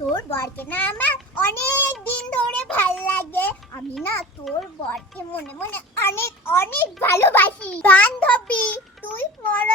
তোর বরকে না আমার অনেক দিন ধরে ভালো লাগে। আমি না তোর বরকে মনে মনে অনেক অনেক ভালোবাসি। বান্ধবী তুই বড়